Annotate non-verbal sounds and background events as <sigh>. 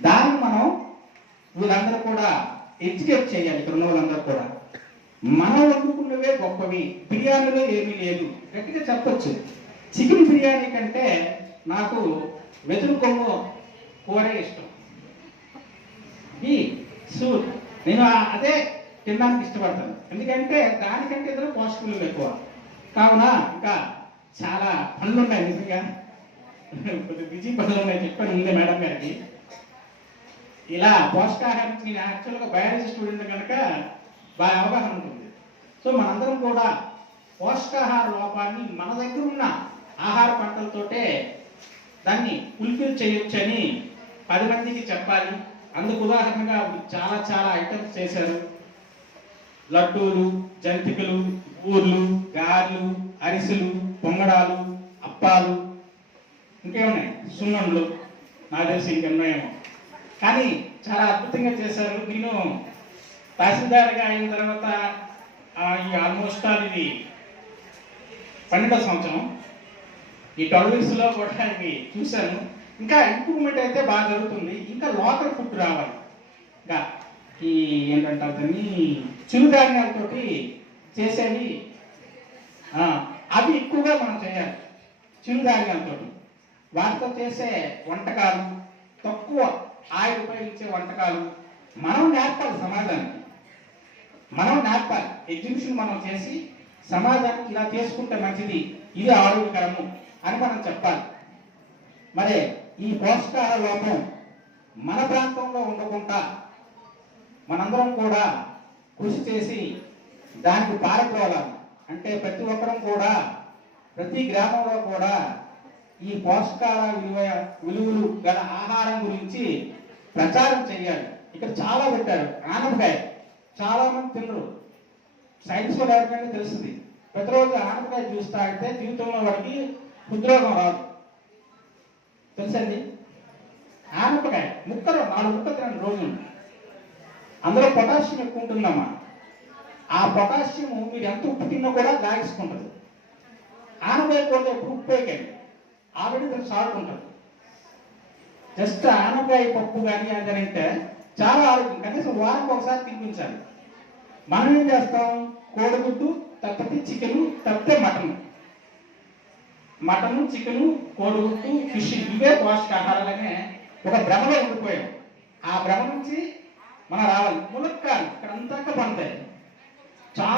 దాన్ని మనం వీళ్ళందరూ కూడా ఎడ్యుకేట్ చేయాలి ఇక్కడ వాళ్ళందరూ కూడా. మనం వండుకున్నవే గొప్పవి బిర్యానీలో ఏమీ లేదు. గట్టిగా చెప్పొచ్చు. చికెన్ బిర్యానీ కంటే నాకు వెదురు కొమ్ము కూరే ఇష్టం. ఈ సూర్ నేను అదే తినడానికి ఇష్టపడతాను. ఎందుకంటే దానికంటే ఇద్దరు పోషకులు ఎక్కువ. కావున ఇంకా చాలా పనులు ఉన్నాయి నిజంగా. <laughs> కొద్దిగా బిజీ పనులు ఉన్నాయి చెప్పాను ముందే మేడం గారికి. ఇలా పోషకాహారం నేను యాక్చువల్గా బయాలజీ స్టూడెంట్ కనుక బాగా అవగాహన ఉంటుంది. సో మనందరం కూడా పోషకాహార లోపాన్ని మన దగ్గర ఉన్న ఆహార పంటలతోటే దాన్ని ఫుల్ఫిల్ చేయొచ్చని పది మందికి చెప్పాలి. అందుకు ఉదాహరణగా చాలా చాలా ఐటమ్స్ చేశారు. లడ్డూలు జంతికలు ఊర్లు గారెలు అరిసెలు పొంగడాలు అప్పాలు ఇంకేమున్నాయి? సున్నుండలు నాకు తెలిసి ఇంకెన్నాయేమో కానీ చాలా అద్భుతంగా చేశారు. నేను తహసీల్దార్గా అయిన తర్వాత ఈ ఆల్మోస్ట్ ఆల్ ఇది పన్నెండో సంవత్సరం. ఈ ట్వెల్వ్లో కూడా ఇవి చూశాను. ఇంకా ఇంప్రూవ్మెంట్ అయితే బాగా జరుగుతుంది. ఇంకా లోకల్ ఫుడ్ రావాలి. ఇంకా ఈ ఏంటంటారు దాన్ని చిరుధాన్యాలతోటి చేసేవి అవి ఎక్కువగా మనం చేయాలి. చిరుధాన్యాలతోటి వాటితో చేసే వంటకాలు తక్కువ ఆయన ఉపయోగించే వంటకాలు మనం నేర్పాలి సమాజానికి. మనం నేర్పాలి. ఎగ్జిబిషన్ మనం చేసి సమాజానికి ఇలా చేసుకుంటే మంచిది. ఇది ఆరోగ్యకరము అని మనం చెప్పాలి. మరి ఈ పోషకాహార లోపం మన ప్రాంతంలో ఉండకుండా మనందరం కూడా కృషి చేసి దానికి పారద్రోలాలి. అంటే ప్రతి ఒక్కరం కూడా ప్రతి గ్రామంలో కూడా ఈ పోషకాహార విలువ విలువలు గల ఆహారం గురించి ప్రచారం చేయాలి. ఇక్కడ చాలా పెట్టారు. ఆనపకాయ. చాలా మంది తినరు. సైన్స్లో ఎవరికైనా తెలుస్తుంది. ప్రతిరోజు ఆనపకాయ జ్యూస్ తాగితే జీవితంలో వాడికి హృద్రోగం రాదు. తెలుసండి? ఆనపకాయ ముక్కలు నాలుగు ముక్కలు తినండి రోజు అందులో పొటాషియం ఎక్కువ ఉంటుందమ్మా. ఆ పొటాషియం మీరు ఎంత ఉప్పు తిన్నా కూడా లాగేసుకుంటుంది. ఆనపకాయ కూడా ఎప్పుడు ఉప్పు వేయకండి ఆల్రెడీ దాని సాల్ట్ ఉంటుంది. జస్ట్ ఆనపకాయ పప్పు కానీ అదంటే చాలా ఆరోగ్యం. కనీసం వారానికి ఒకసారి తినిపించాలి మనం ఏం చేస్తాం? కోడిగుడ్డు తప్పితే చికెన్ తప్పితే మటన్. మటన్ చికెన్ కోడిగుడ్డు ఫిష్ ఇవే పోషకాహారాలనే ఒక భ్రమలో ఉండిపోయాం. ఆ భ్రమ నుంచి మనం రావాలి. ములక్కాలు. ఇక్కడ అంతా పండుతాయి.